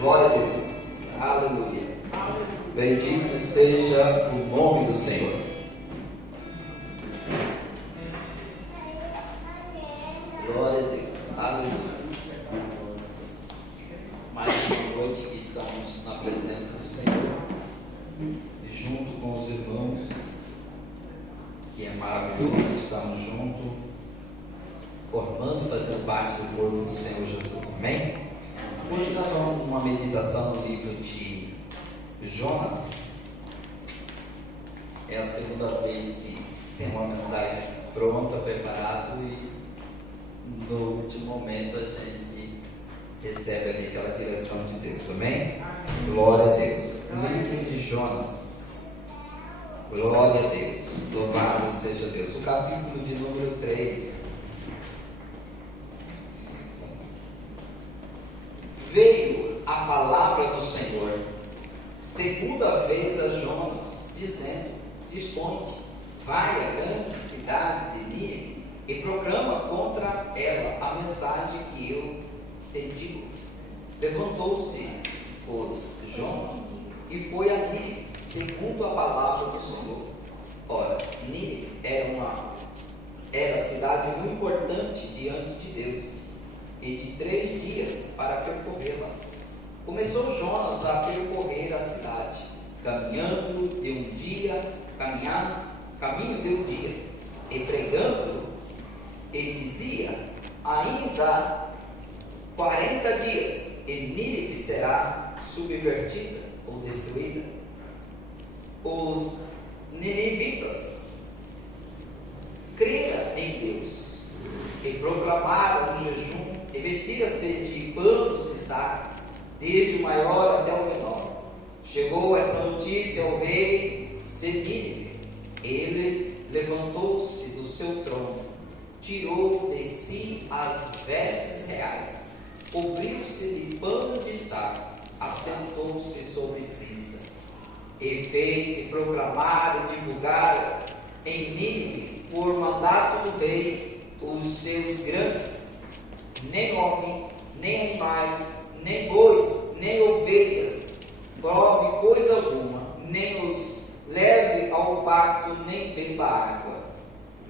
Glória a Deus. Aleluia. Bendito seja o nome do Senhor. Glória a Deus. Aleluia. Mais uma noite que estamos na presença do Senhor, junto com os irmãos, que é maravilhoso, estamos juntos, formando, fazendo parte do corpo do Senhor Jesus. Amém? Hoje nós vamos uma meditação no livro de Jonas. É a segunda vez que tem uma mensagem pronta, preparada, e no último momento a gente recebe ali aquela direção de Deus. Amém? Glória a Deus. Livro de Jonas. Glória a Deus. Louvado seja Deus. O capítulo de número 3. Veio a palavra do Senhor segunda vez a Jonas, dizendo: dispõe-te, vai à grande cidade de Nínive e proclama contra ela a mensagem que eu te digo. Levantou-se, pois, Jonas e foi a Nínive, segundo a palavra do Senhor. Ora, Nínive era cidade muito importante diante de Deus, e de 3 dias para percorrê-la. Começou Jonas a percorrer a cidade, caminho de um dia, e pregando, e dizia: ainda 40 dias, e Nínive será subvertida ou destruída. Os ninivitas creram em Deus e proclamaram um jejum e vestiram-se de panos de saco, desde o maior até o menor. Chegou esta notícia ao rei de Nínive. Ele levantou-se do seu trono, tirou de si as vestes reais, cobriu-se de pano de saco, assentou-se sobre cinza, e fez-se proclamar e divulgar em Nínive, por mandato do rei, os seus grandes: nem homem, nem animais, nem bois, nem ovelhas, prove coisa alguma, nem os leve ao pasto, nem beba água,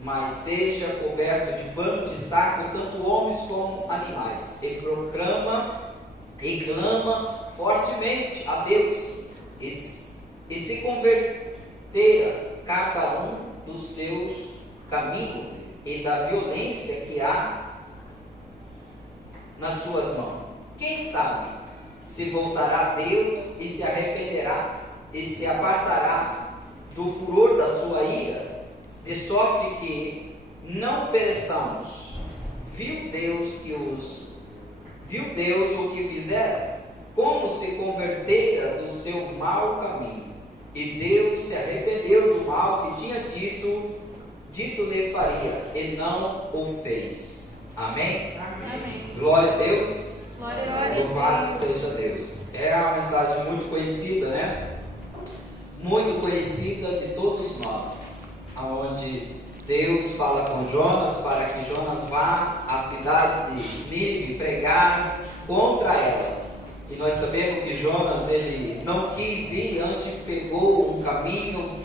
mas seja coberto de pano de saco, tanto homens como animais, e proclama e clama fortemente a Deus, e se convertera cada um dos seus caminhos e da violência que há nas suas mãos. Quem sabe se voltará a Deus e se arrependerá e se apartará do furor da sua ira, de sorte que não pereçamos. Viu Deus o que fizera, como se convertera do seu mau caminho, e Deus se arrependeu do mal que tinha dito lhe faria, e não o fez. Amém? Amém. Glória a Deus. Glória a Deus. Louvado seja Deus. É uma mensagem muito conhecida, né? Muito conhecida de todos nós, aonde Deus fala com Jonas para que Jonas vá à cidade de Nínive pregar contra ela. E nós sabemos que Jonas, ele não quis ir, antes pegou um caminho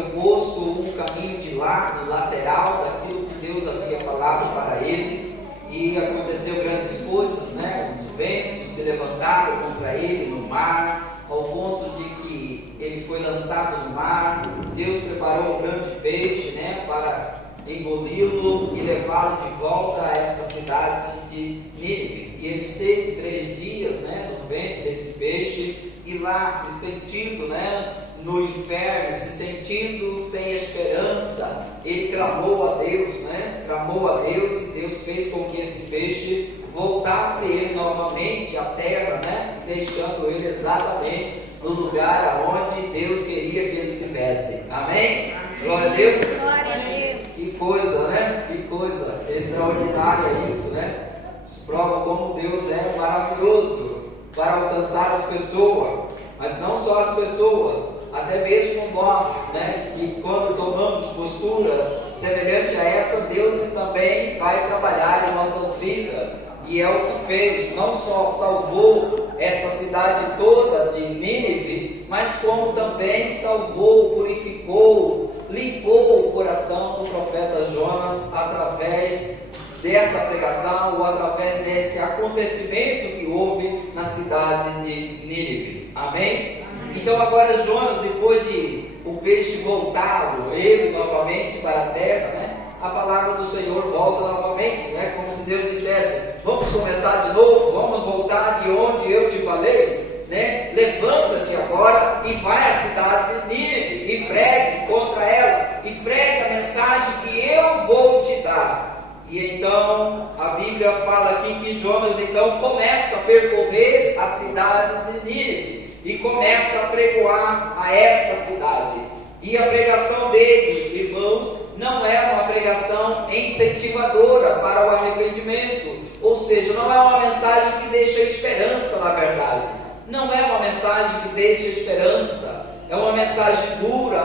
oposto, um caminho de lado, lateral daquilo que Deus havia falado para ele, e aconteceu grandes coisas, né? Os ventos se levantaram contra ele no mar, ao ponto de que ele foi lançado no mar. Deus preparou um grande peixe, né, para engoli-lo e levá-lo de volta a esta cidade de Nínive. E ele esteve 3 dias, né, no ventre desse peixe, e lá se sentindo, né, no inferno, se sentindo sem esperança, ele clamou a Deus, né? Clamou a Deus, e Deus fez com que esse peixe voltasse ele novamente à terra, né? E deixando ele exatamente no lugar aonde Deus queria que ele estivesse. Amém? Glória a Deus. Glória a Deus. Que coisa, né? Que coisa extraordinária isso, né? Isso prova como Deus é maravilhoso para alcançar as pessoas, mas não só as pessoas, até mesmo nós, né, que quando tomamos postura semelhante a essa, Deus também vai trabalhar em nossas vidas, e é o que fez. Não só salvou essa cidade toda de Nínive, mas como também salvou, purificou, limpou o coração do profeta Jonas através dessa pregação ou através desse acontecimento que houve na cidade de Nínive. Amém? Então agora Jonas, depois de o peixe voltá-lo, ele novamente para a terra, né? A palavra do Senhor volta novamente, né? Como se Deus dissesse: vamos começar de novo, vamos voltar de onde eu te falei, né? Levanta-te agora e vai à cidade de Nínive e pregue contra ela, e pregue a mensagem que eu vou te dar. E então a Bíblia fala aqui que Jonas então começa a percorrer a cidade de Nínive e começa a pregoar a esta cidade. E a pregação dele, irmãos, não é uma pregação incentivadora para o arrependimento, ou seja, não é uma mensagem que deixa esperança, na verdade. Não é uma mensagem que deixa esperança, é uma mensagem dura. A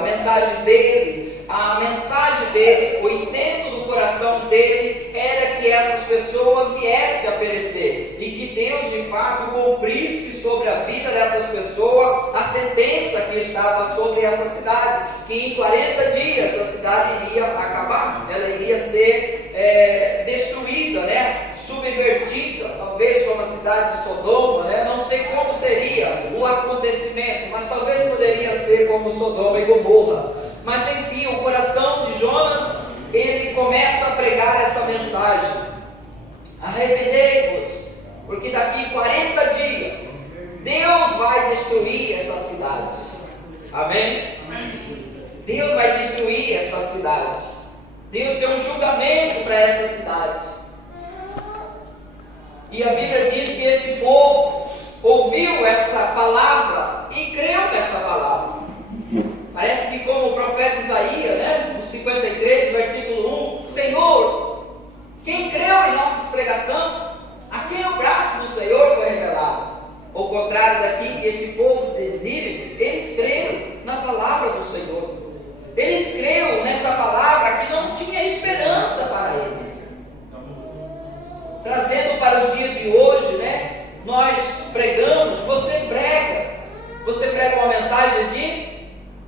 mensagem dele, o intento do coração dele era que essas pessoas viessem a perecer e que Deus de fato cumprisse sobre a vida dessas pessoas a sentença que estava sobre essa cidade, que em 40 dias a cidade iria acabar, ela iria ser destruída, né? Subvertida, talvez como a cidade de Sodoma, né? Não sei como seria o acontecimento, mas talvez poderia ser como Sodoma e Gomorra. Mas enfim, o coração de Jonas, ele começa a pregar esta mensagem: arrependei-vos, porque daqui 40 dias Deus vai destruir esta cidade. Amém? Deus vai destruir esta cidade. Deus tem um julgamento para essa cidade. E a Bíblia diz que esse povo ouviu essa palavra e creu nesta palavra. Parece que como o profeta Isaías, né, no 53, versículo 1, Senhor, quem creu em nossa pregação, a quem o braço do Senhor foi revelado. Ao contrário daqui, que esse povo de Nínive, eles creram na palavra do Senhor. Eles creram nesta palavra que não tinha esperança para eles. Trazendo para os dias de hoje, né, nós pregamos, você prega uma mensagem de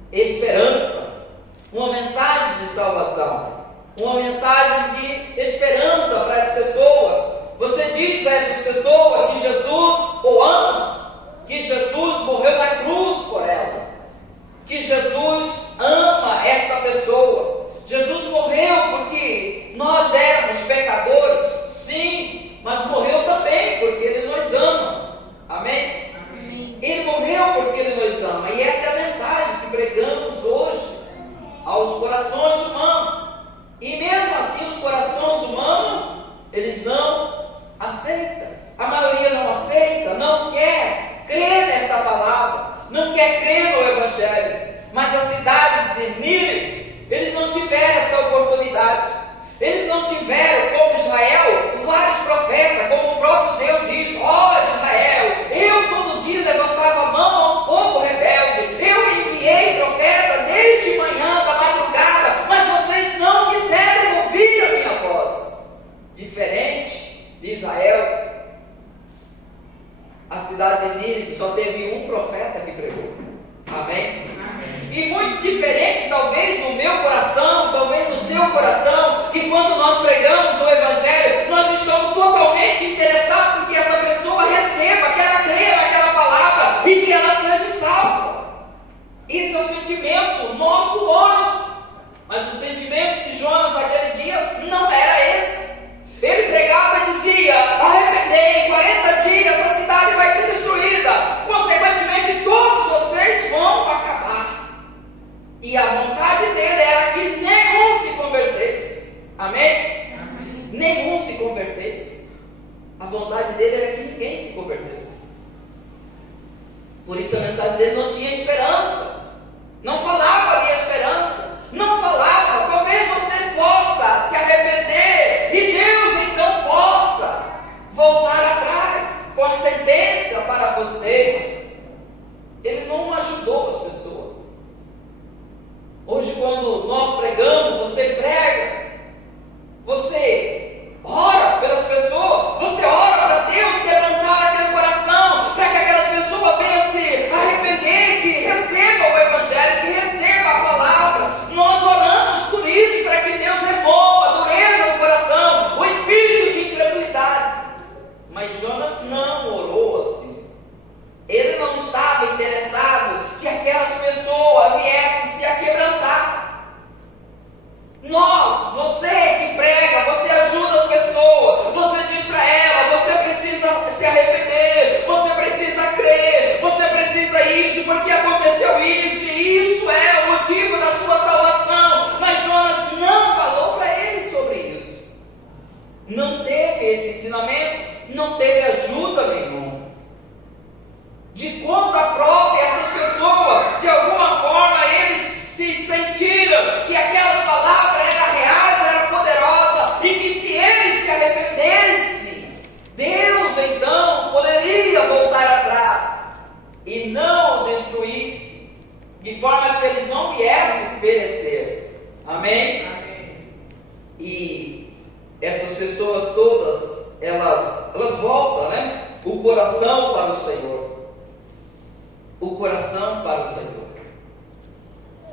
esperança, uma mensagem de salvação, uma mensagem de esperança para as pessoas. Você diz a essas pessoas que Jesus o ama, que Jesus morreu na cruz por ela, que Jesus ama esta pessoa. Jesus morreu porque nós éramos pecadores, sim, mas morreu também porque Ele nos ama. Amém? Ele morreu porque Ele nos ama, e essa é a mensagem que pregamos hoje aos corações humanos. E mesmo assim, os corações humanos, eles não aceitam. A maioria não aceita, não quer crer nesta palavra, não quer crer no Evangelho. Mas a cidade de Nínive, eles não tiveram esta oportunidade. Eles não tiveram, como Israel, vários profetas, como o próprio Deus diz: ó Israel, eu todo dia levantava a mão a um povo rebelde, eu enviei profeta desde manhã, da madrugada, mas vocês não quiseram ouvir a minha voz. Diferente de Israel, a cidade de Nínive só teve um profeta que pregou. Amém? E muito diferente talvez do meu coração, talvez do seu coração, que quando nós pregamos o Evangelho, nós estamos totalmente interessados em que essa pessoa receba, que ela creia naquela palavra e que ela seja salva. Isso é o sentimento nosso hoje. Mas o sentimento de Jonas naquele dia não era esse. Ele pregava e dizia: arrependei, em 40 dias essa cidade vai ser destruída, consequentemente todos vocês vão acabar. E a vontade dele era que nenhum se convertesse. Amém? Amém? Nenhum se convertesse. A vontade dele era que ninguém se convertesse. Por isso a mensagem dele não tinha esperança. Não falava de esperança. Não falava: talvez vocês possam se arrepender e Deus então possa voltar atrás com a sentença para vocês. Ele não ajudou as pessoas. Hoje, quando nós pregamos, você prega, você ora pelas pessoas, você ora para Deus quebrantar aquele coração, para que Mas Jonas não orou assim. Ele não estava interessado que aquelas pessoas viessem se aquebrantar. Você que prega, você ajuda as pessoas, você diz para ela, você precisa se arrepender, você precisa crer, você precisa isso, porque aconteceu isso, e isso é o motivo da sua salvação. Mas Jonas não falou para ele sobre isso. Não teve esse ensinamento, não teve ajuda nenhuma. De conta própria, essas pessoas, de alguma forma, eles se sentiram que aquelas palavras eram reais, eram poderosas, e que se eles se arrependessem, Deus então poderia voltar atrás e não destruísse, de forma que eles não viessem perecer. Amém? Amém. E essas pessoas todas, elas voltam, né? O coração para o Senhor. O coração para o Senhor.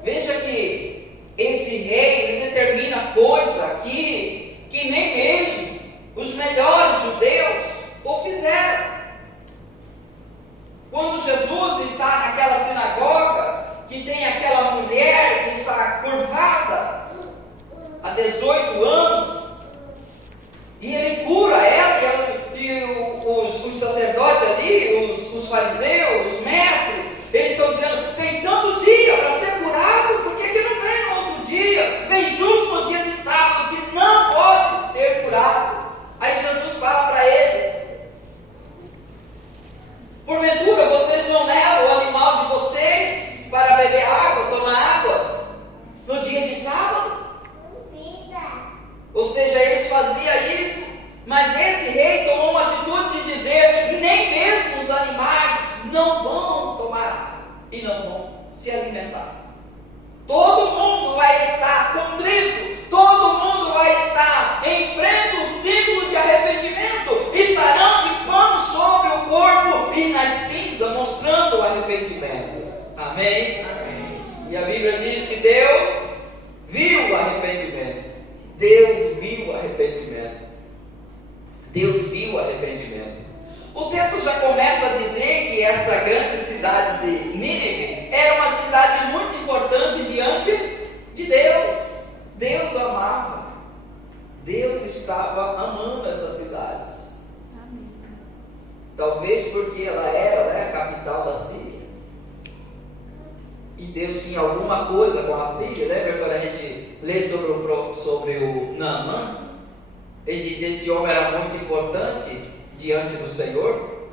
Veja que esse rei, ele determina coisa aqui que nem mesmo os melhores judeus o fizeram. Quando Jesus está naquela sinagoga, que tem aquela mulher que está curvada há 18 anos, e ele cura ela, os sacerdotes ali, os fariseus, os mestres, eles estão dizendo, tem tantos dias para ser curado, por que não vem no outro dia? Vem justo no dia de sábado, que não pode ser curado. Aí Jesus fala para ele, porventura vocês não levam o animal de vocês para beber água, tomar água, no dia de sábado? Ou seja, eles faziam isso, mas esse rei tomou uma atitude de dizer, nem mesmo os animais não vão tomar água e não vão se alimentar. Todo mundo vai estar contrito, todo mundo vai estar em pleno ciclo de arrependimento, estarão de pano sobre o corpo e nas cinzas, mostrando o arrependimento. Amém? Amém. E a Bíblia diz que Deus viu o arrependimento. Deus viu o arrependimento. Deus viu o arrependimento. O texto já começa a dizer que essa grande cidade de Nínive era uma cidade muito importante diante de Deus. Deus amava. Deus estava amando essa cidade. Amém. Talvez porque ela era, né, a capital da Síria. E Deus tinha alguma coisa com a Síria. Lembra quando a gente lê sobre o Naamã? Ele diz: esse homem era muito importante diante do Senhor,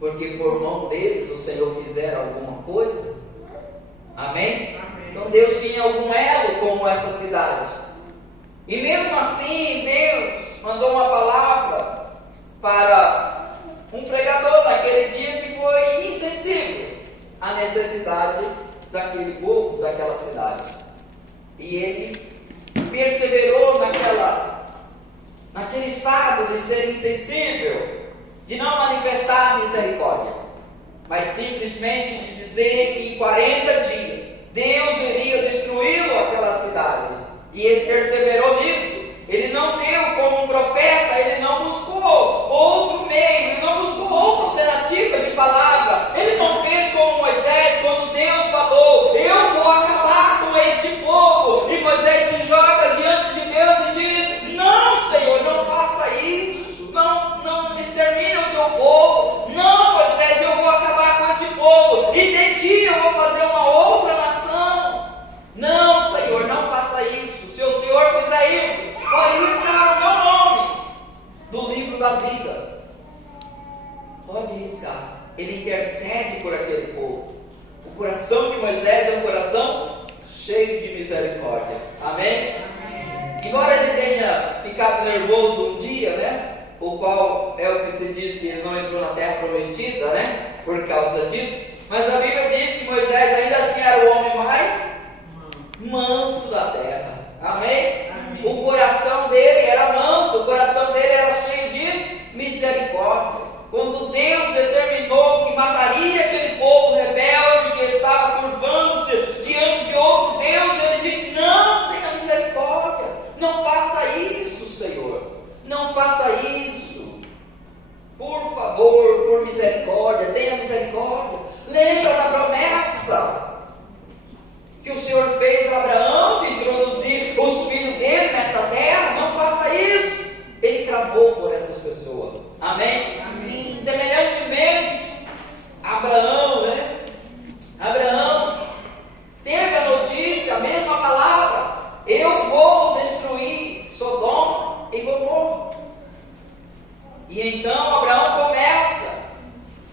porque por mão deles o Senhor fizera alguma coisa. Amém? Amém. Então Deus tinha algum elo com essa cidade. E mesmo assim Deus mandou uma palavra para um pregador naquele dia que foi insensível à necessidade daquele povo, daquela cidade. E ele perseverou naquele estado de ser insensível, de não manifestar misericórdia, mas simplesmente de dizer que em 40 dias Deus iria destruí-lo, aquela cidade. E ele perseverou nisso. Ele não deu como um profeta, ele não buscou outro meio, ele não buscou outra alternativa de palavra. Ele não fez como Moisés, quando Deus falou: eu vou acabar com este povo. E Moisés se joga diante de Deus e diz: não, Senhor, não faça isso, não extermine o teu povo. Não, Moisés, eu vou acabar com este povo, e de ti eu vou fazer uma outra nação. Não, Senhor, não faça isso. Se o Senhor fizer isso, pode riscar o meu nome do livro da vida. Pode riscar. Ele intercede por aquele povo. O coração de Moisés é um coração cheio de misericórdia. Amém? Amém. Embora ele tenha ficado nervoso um dia, né? O qual é o que se diz que ele não entrou na terra prometida, né? Por causa disso. Mas a Bíblia diz que Moisés ainda assim era o homem mais manso da terra. Amém? Amém. O coração dele era manso, o coração dele era cheio de misericórdia. Quando Deus determinou que mataria aquele povo rebelde que estava curvando-se diante de outro Deus, ele disse: não tenha misericórdia, não faça isso, Senhor, não faça isso. misericórdia, tenha misericórdia. Lembra da promessa que o Senhor fez a Abraão de introduzir os filhos dele nesta terra. Não faça isso. Ele clamou por essas pessoas. Amém? Amém. Semelhantemente, Abraão, né? Abraão teve a notícia, a mesma palavra: eu vou destruir Sodoma e Gomorra. E então Abraão começa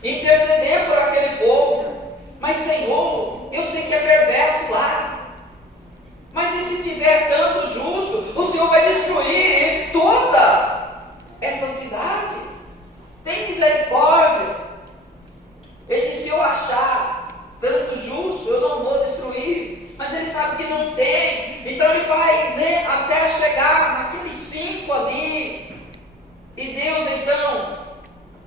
a interceder por aquele povo. Mas Senhor, eu sei que é perverso lá, mas e se tiver tanto justo, o Senhor vai destruir toda essa cidade? Tem misericórdia. Ele disse: se eu achar tanto justo, eu não vou destruir. Mas ele sabe que não tem. Então ele vai, né, até chegar naqueles 5 ali. E Deus então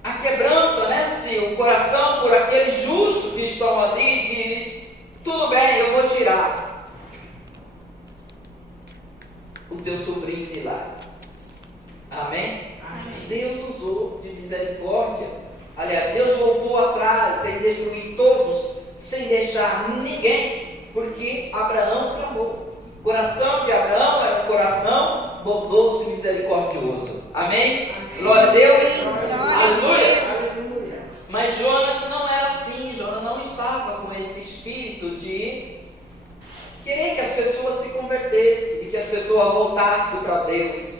aquebranta, né, o coração por aqueles justos que estão ali, e diz: tudo bem, eu vou tirar o teu sobrinho de lá. Amém? Amém. Deus usou de misericórdia. Aliás, Deus voltou atrás em destruir todos, sem deixar ninguém, porque Abraão clamou. O coração de Abraão era um coração bondoso e misericordioso. Amém? Glória a Deus. Aleluia. Mas Jonas não era assim. Jonas não estava com esse espírito de querer que as pessoas se convertessem e que as pessoas voltassem para Deus.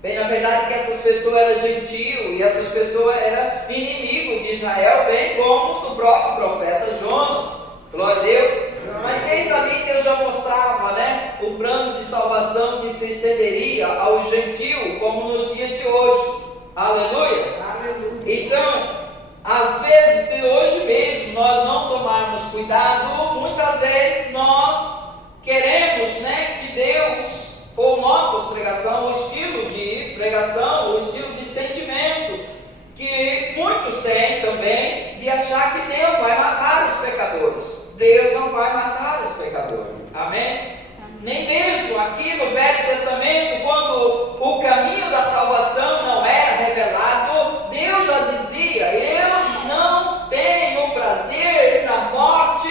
Bem, na verdade, que essas pessoas eram gentil e essas pessoas eram inimigo de Israel, bem como do próprio profeta Jonas. Glória a Deus. Mas desde ali Deus já mostrava, né, o plano de salvação que se estenderia ao gentil, como nos dias de hoje. Aleluia. Então, às vezes, se hoje mesmo nós não tomarmos cuidado, muitas vezes nós queremos, né, que Deus, ou nossas pregação, o estilo de pregação, o estilo de sentimento, que muitos têm também, de achar que Deus vai matar os pecadores. Deus não vai matar os pecadores. Amém? Nem mesmo aqui no Velho Testamento, quando o caminho da salvação não era revelado, Deus já dizia: eu não tenho prazer na morte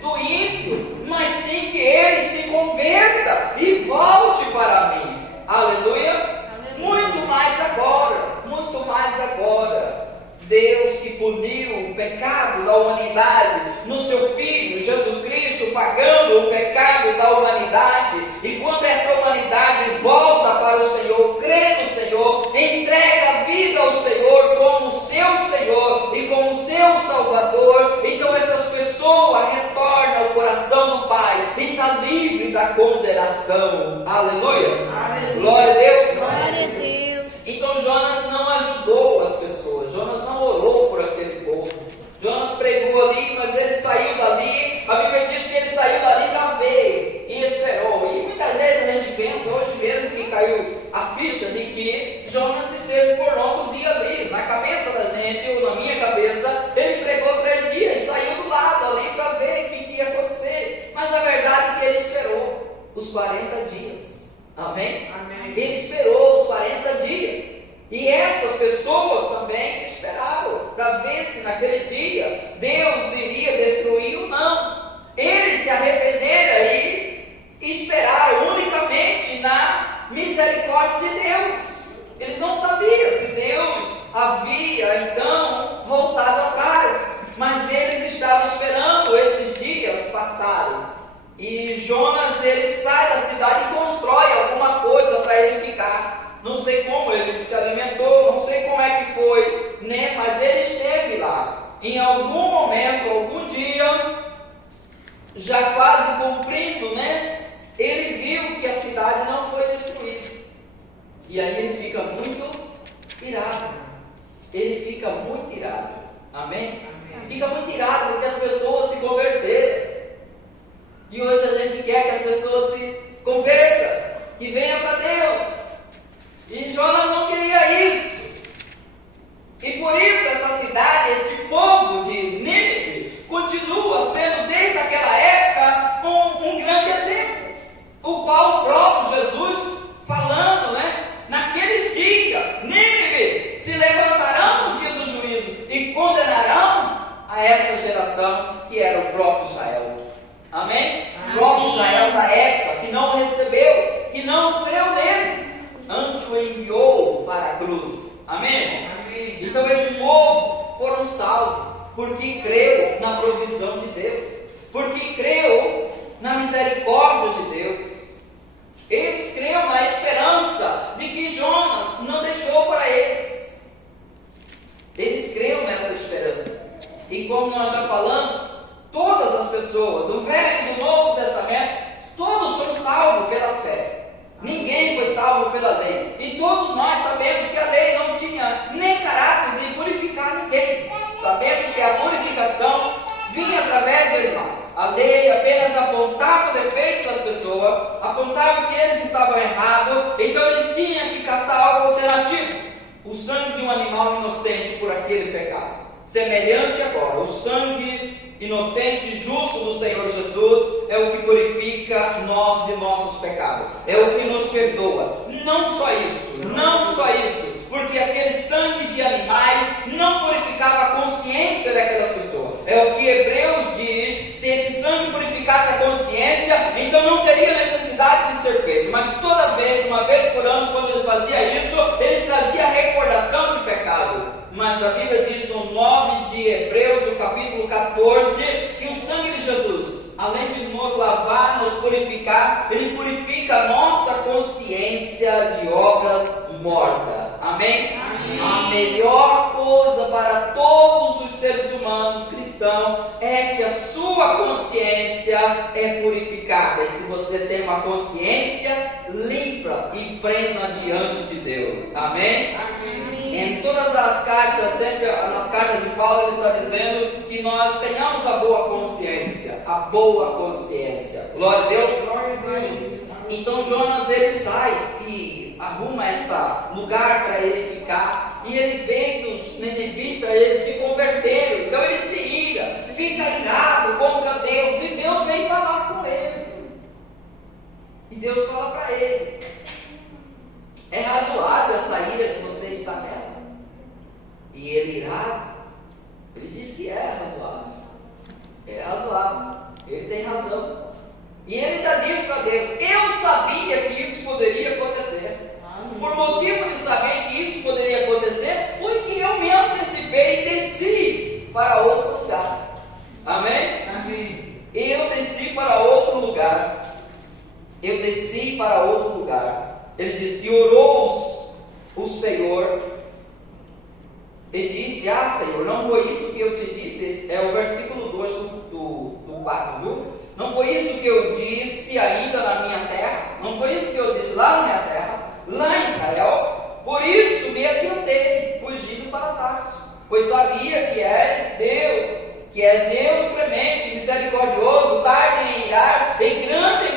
do ímpio, mas sim que ele se converta e volte para mim. Aleluia. Muito mais agora, Deus que puniu o pecado da humanidade no seu Filho Jesus Cristo, pagando o pecado da humanidade, e quando essa humanidade volta para o Senhor, crê no Senhor, entrega a vida ao Senhor como seu Senhor e como seu Salvador, então essas pessoas retornam ao coração do Pai e está livre da condenação. Aleluia. Glória a Deus. Glória a Deus. Então Jonas não ajudou as pessoas, Jonas não orou por aquele povo. Jonas pregou ali, mas ele saiu dali. A Bíblia diz que ele saiu dali para ver e esperou. E muitas vezes a gente pensa, hoje mesmo que caiu a ficha de que Jonas esteve por longos dias ali. Na cabeça da gente, ou na minha cabeça, ele pregou 3 dias e saiu do lado ali para ver o que ia acontecer. Mas a verdade é que ele esperou os 40 dias. Amém? Ele esperou os 40 dias. E essas pessoas também esperaram para ver se naquele dia Deus iria destruir ou não. Eles se arrependeram e esperaram unicamente na misericórdia de Deus. Eles não sabiam se Deus havia então voltado atrás, mas eles estavam esperando esses dias passarem. E Jonas, ele sai da cidade e constrói alguma coisa para ele ficar. Não sei como ele se alimentou, não sei como é que foi, né? Mas ele esteve lá. Em algum momento, algum dia, já quase cumprindo, né? Ele viu que a cidade não foi destruída. E aí ele fica muito irado. Ele fica muito irado. Amém? Fica muito irado porque as pessoas se converteram. E hoje a gente quer que as pessoas se convertam, que venham para Deus. E Jonas não queria isso. E por isso essa cidade, esse povo de Nínive, continua sendo desde aquela época um grande exemplo. O qual o próprio Jesus falando, né? Naqueles dias, Nínive se levantarão no dia do juízo. E quando foram salvos, porque creu na provisão de Deus, porque creu na misericórdia de Deus. Eles creram na esperança de que Jonas não deixou para eles. Eles creram nessa esperança. E como nós já falamos, todas as pessoas, do Velho e do Novo Testamento, todos são salvos pela fé. Ninguém foi salvo pela lei. E todos nós sabemos que a lei não tinha nem caráter de purificar ninguém. Sabemos que a purificação vinha através de animais. A lei apenas apontava o defeito das pessoas, apontava que eles estavam errados, então eles tinham que caçar algo alternativo. O sangue de um animal inocente por aquele pecado. Semelhante agora, o sangue inocente e justo do Senhor Jesus é o que purifica nós de nossos pecados, é o que nos perdoa. Não só isso, porque aquele sangue de animais não purificava a consciência daquelas pessoas. É o que Hebreus diz: se esse sangue purificasse a consciência, então não teria necessidade de ser feito. Mas toda vez, uma vez por ano, quando eles faziam isso, eles traziam recordação de pecado. Mas a Bíblia diz no 9 de Hebreus, no capítulo 14, que o sangue de Jesus, além de nos lavar, nos purificar, ele purifica a nossa consciência de obras mortas. Amém? Amém. A melhor coisa para todos os seres humanos cristãos é que a sua consciência é purificada. E se você tem uma consciência limpa e plena diante de Deus. Amém? Amém. Em todas as cartas, sempre nas cartas de Paulo, ele está dizendo que nós tenhamos a boa consciência. A boa consciência. Glória a Deus. Glória a Deus. Então Jonas, ele sai e arruma esse lugar para ele ficar. E ele vê que os ninivitas, eles se converteram. Então ele se ira, fica irado contra Deus. E Deus vem falar com ele. E Deus fala para ele: é razoável essa ira que você está nela? E ele irado, ele diz que é razoável. É razoável, ele tem razão. E ele ainda diz para Deus: eu sabia que isso poderia acontecer. Por motivo de saber que isso poderia acontecer, foi que eu me antecipei e desci para outro lugar. Amém? Amém. Eu desci para outro lugar. Eu desci para outro lugar. Ele diz: e orou o Senhor e disse: ah, Senhor, não foi isso que eu te disse? Esse é o versículo 2 do 4, viu? Não foi isso que eu disse ainda na minha terra? Não foi isso que eu disse lá na minha terra, lá em Israel? Por isso me adiantei, fugindo para Tarso, pois sabia que és Deus clemente, misericordioso, tardo em irar, em grande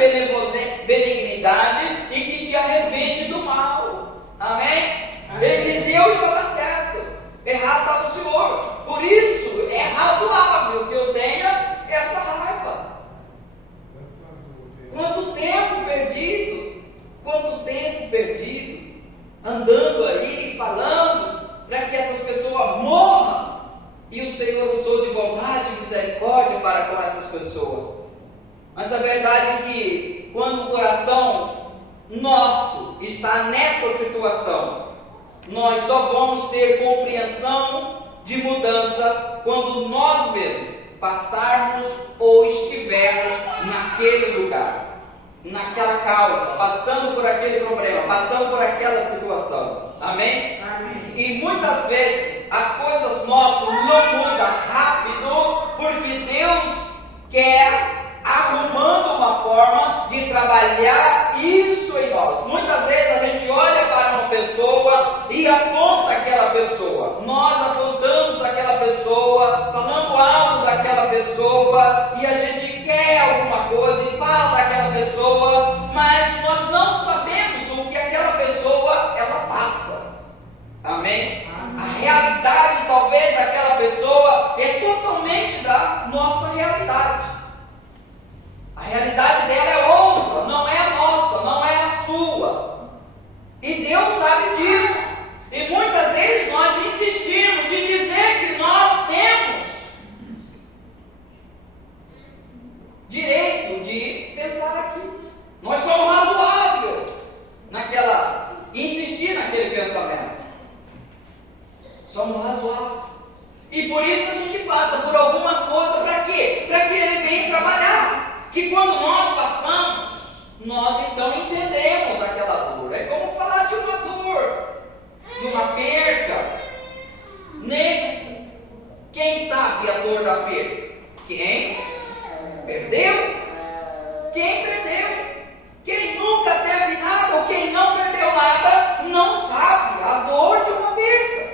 benignidade, e que te arrepende do mal. Amém? Ele dizia: eu estava certo, errado estava o Senhor. Por isso é razoável que eu tenha esta raiva. Quanto tempo perdido, andando aí, falando para que essas pessoas morram, e o Senhor usou de bondade e misericórdia para com essas pessoas. Mas a verdade é que quando o coração nosso está nessa situação, nós só vamos ter compreensão de mudança quando nós mesmos passarmos ou estivermos naquele lugar, naquela causa, passando por aquele problema, passando por aquela situação. Amém? Amém. E muitas vezes as coisas nossas não mudam rápido, porque Deus quer arrumando uma forma de trabalhar isso em nós. Muitas vezes a gente olha para uma pessoa e aponta aquela pessoa. Nós apontamos aquela pessoa, falando algo daquela pessoa, e a gente quer alguma coisa e fala daquela pessoa, mas nós não sabemos o que aquela pessoa ela passa. Amém? A realidade talvez E por isso a gente passa por algumas coisas para quê? Para que Ele venha trabalhar. Que quando nós passamos, nós então entendemos aquela dor. É como falar de uma dor, de uma perca, né? Quem sabe a dor da perda? Quem perdeu? Quem perdeu? Quem nunca teve nada ou quem não perdeu nada, não sabe a dor de uma perda.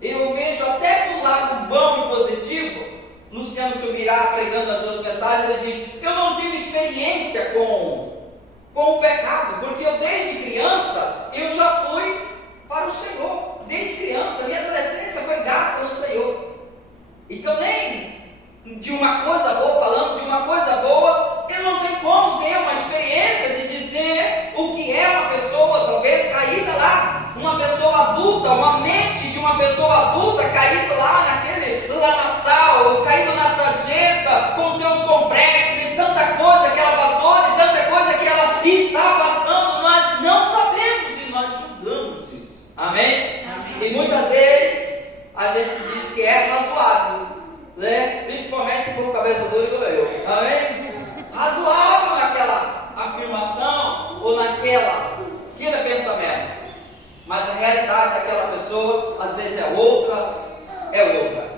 Eu vejo até do lado bom e positivo, Luciano Subirá pregando nas suas mensagens, ele diz: eu não tive experiência com o pecado, porque eu desde criança, eu já fui para o Senhor. Desde criança, minha adolescência foi gasta no Senhor. Então nem de uma coisa boa, falando de uma coisa boa, eu não tenho como ter uma experiência de dizer o que é uma pessoa, talvez caída lá, uma pessoa adulta, uma mente de uma pessoa adulta caída lá na sala, ou caído na sarjeta, com seus complexos, de tanta coisa que ela passou, de tanta coisa que ela está passando, nós não sabemos e nós julgamos isso. Amém? Amém. E muitas vezes a gente diz que é razoável, né? Principalmente se for cabeça dura igual eu. Amém? Razoável naquela afirmação ou naquele pensamento. Mas a realidade daquela pessoa às vezes é outra.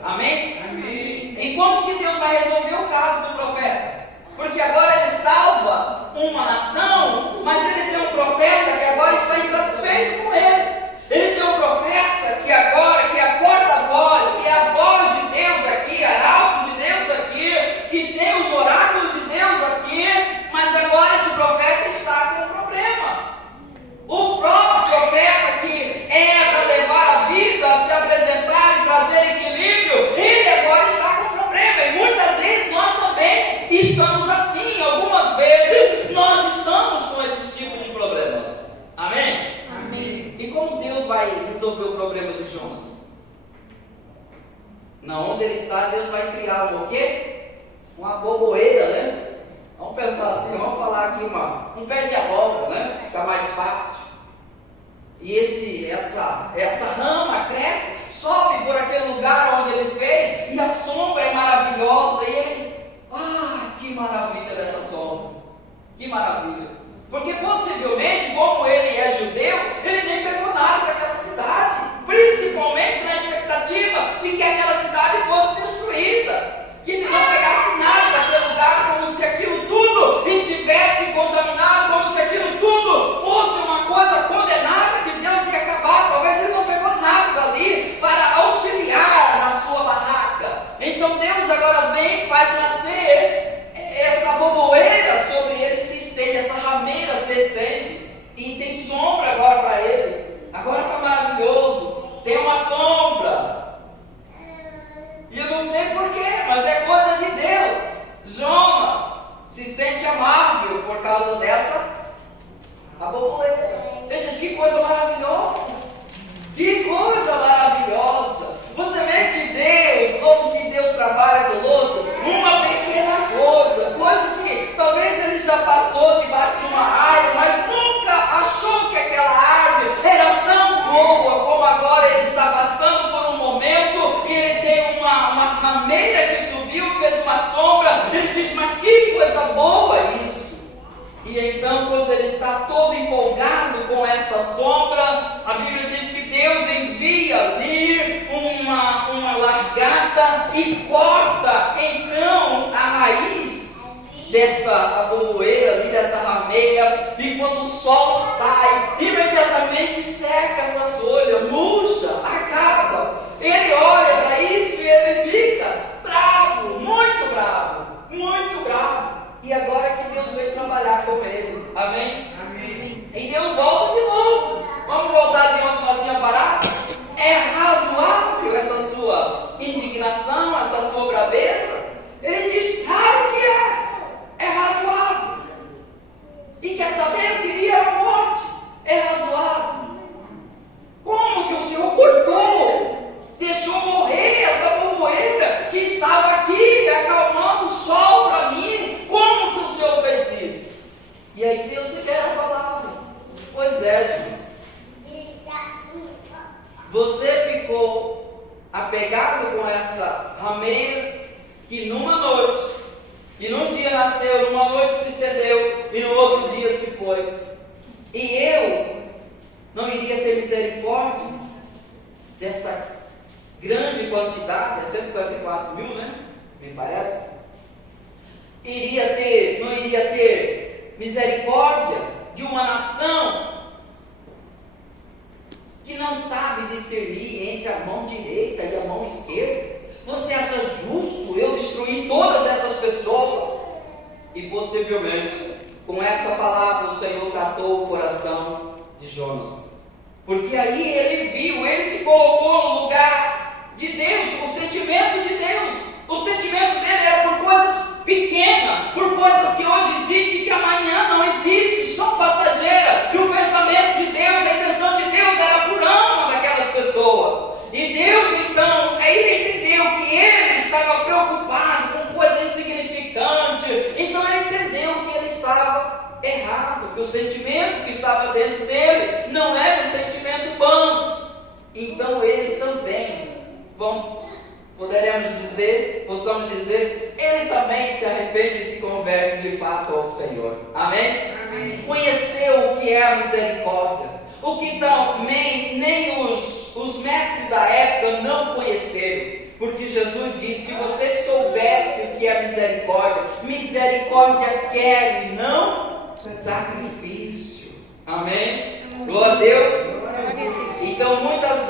Amém? Amém. E como que Deus vai resolver o caso do profeta? Porque agora ele salva uma nação, mas ele tem um profeta que agora está insatisfeito com ele. Ele tem um profeta que agora, que é a porta-voz, que é a voz de Deus aqui, arauto de Deus aqui, que tem os oráculos de Deus aqui, mas agora esse profeta está com um problema. O próprio profeta que é para levar a vida, se apresentar e trazer equilíbrio, ele agora está com um problema. E muitas vezes nós também estamos assim, algumas vezes nós estamos com esses tipos de problemas. Amém? E como Deus vai resolver o problema de Jonas? Na onde ele está, Deus vai criar o quê? Uma boboeira, né? Vamos pensar assim, vamos falar aqui um pé de abóbora, né? Fica mais fácil. E essa rama cresce, sobe por aquele lugar onde ele fez, e a sombra é maravilhosa, e ele, que maravilha dessa sombra, que maravilha. Porque possivelmente, como ele é judeu, ele nem pegou nada daquela cidade, principalmente na expectativa de que aquela cidade fosse destruída, que ele não pegasse nada daquele lugar, como se aquilo tudo estivesse contaminado, como se aquilo tudo fosse uma coisa condenada, que Deus ia acabar. Talvez ele não pegou nada dali para auxiliar na sua barraca. Então Deus agora vem e faz nascer essa boboeira sobre ele, se estende, essa rameira se estende, e tem sombra agora para ele. Agora está maravilhoso, tem uma sombra. E eu não sei porquê, mas é coisa de Deus. Jonas se sente amável por causa dessa boboeira. Ele diz: que coisa maravilhosa, que coisa maravilhosa. Você vê que Deus, como que Deus trabalha conosco, uma pequena coisa que talvez ele já passou debaixo de uma árvore, mas nunca achou que aquela árvore era tão boa como agora ele está passando por um momento, e ele tem uma rameira que subiu, fez uma sombra. Ele diz: mas que coisa boa isso. E então, quando ele está todo empolgado com essa sombra, a Bíblia diz que Deus envia ali uma largata e corta então a raiz dessa boboeira ali, dessa rameira, e quando o sol sai, imediatamente seca essa folha, murcha, acaba. Ele olha para isso e ele fica bravo, muito bravo, muito bravo. E agora que Deus veio trabalhar com ele. Amém? Amém. E Deus volta de novo. Vamos voltar de onde nós tínhamos parado? É razoável essa sua indignação, essa sua braveza? Ele diz: claro que é. É razoável. E quer saber? Eu queria a morte. É razoável. Como que o Senhor cortou apegado com essa rameira que numa noite, e num dia nasceu, numa noite se estendeu, e no outro dia se foi. E eu não iria ter misericórdia dessa grande quantidade, 144 mil, né? Me parece. Não iria ter misericórdia de uma nação que não sabe discernir entre a mão direita e a mão esquerda. Você acha justo eu destruir todas essas pessoas? E possivelmente, com esta palavra, o Senhor tratou o coração de Jonas. Porque aí ele viu, ele se colocou no lugar de Deus, o sentimento de Deus. O sentimento dele era por coisas pequenas, por coisas que hoje existem e que amanhã não existem, são passageiras. E o pensamento de Deus, a intenção de Deus era por alma daquelas pessoas. E Deus então, ele entendeu que ele estava preocupado com coisas insignificantes. Então ele entendeu que ele estava errado, que o sentimento que estava dentro dele não era um sentimento bom. Então ele também, possamos dizer, ele também se arrepende e se converte de fato ao Senhor. Amém? Amém. Conheceu o que é a misericórdia, o que também nem os mestres da época não conheceram. Porque Jesus disse: se você soubesse o que é misericórdia, misericórdia quer e não sacrifício. Amém? Glória a Deus. Então muitas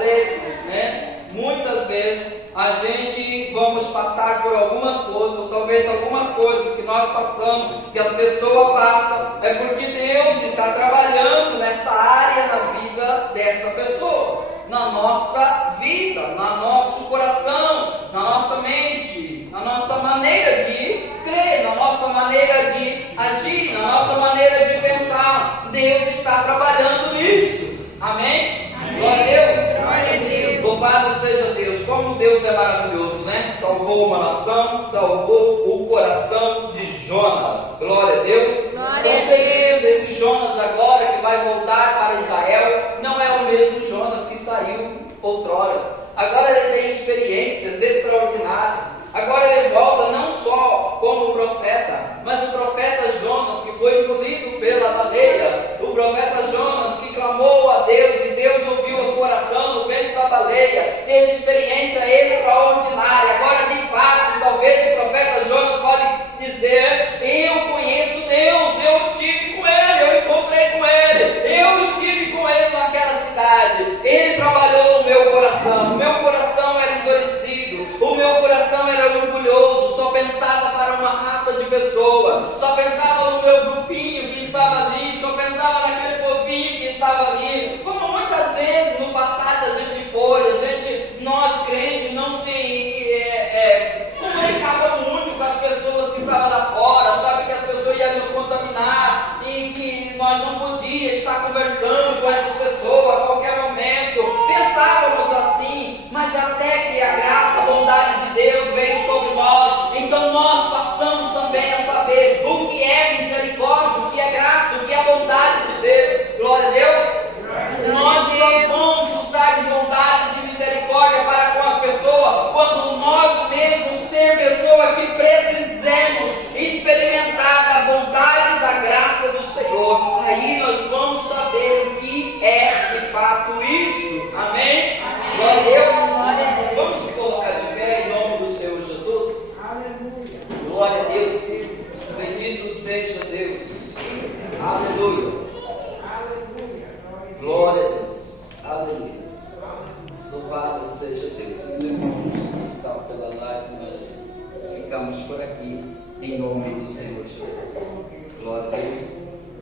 vezes a gente vamos passar por algumas coisas, ou talvez algumas coisas que nós passamos, que as pessoas passam, é porque Deus está trabalhando nesta área na vida dessa pessoa, na nossa vida, no nosso coração, na nossa mente, na nossa maneira de crer, na nossa maneira de agir, na nossa maneira de pensar. Deus está trabalhando nisso. Amém? Glória a Deus. Louvado seja Deus. Como Deus é maravilhoso, né? Salvou uma nação, salvou o coração de Jonas. Glória a Deus. Com certeza esse Jonas agora que vai voltar para Israel não é o mesmo Jonas que saiu outrora. Agora ele tem experiências extraordinárias. Agora ele volta não só como profeta, mas o profeta Jonas que foi engolido pela baleia, o profeta Jonas que clamou a Deus e Deus ouviu a sua oração no ventre da baleia, teve experiência extraordinária. Agora de fato, talvez o profeta Jonas pode dizer: eu conheço Deus, eu estive com ele, eu encontrei com ele, eu estive com ele naquela cidade, ele trabalhou no meu coração era endurecido, o meu coração era orgulhoso, só pensava para uma raça de pessoas, só pensava no meu grupinho que estava ali, só pensava naquele povinho que estava ali, como muitas vezes no passado a gente foi, nós crentes não se comunicava muito com as pessoas que estavam lá fora, achava que as pessoas iam nos contaminar e que nós não podíamos estar conversando com essas pessoas a qualquer momento, pensávamos assim, mas até que a graça, a bondade de Deus veio sobre nós, então nós passamos também a saber o que é misericórdia, o que é graça, o que é a bondade de Deus. Glória a Deus. Nós só vamos usar de bondade, de misericórdia para com as pessoas quando nós mesmos ser pessoa que precisemos experimentar da bondade e da graça do Senhor. Aí nós vamos saber o que é de fato isso. Amém? Glória a Deus. Vamos se colocar de pé em nome do Senhor Jesus. Aleluia. Glória a Deus. Bendito seja Deus. Aleluia. Glória a Deus. Aleluia. Louvado seja Deus. Os irmãos que estão pela live, nós ficamos por aqui em nome do Senhor Jesus.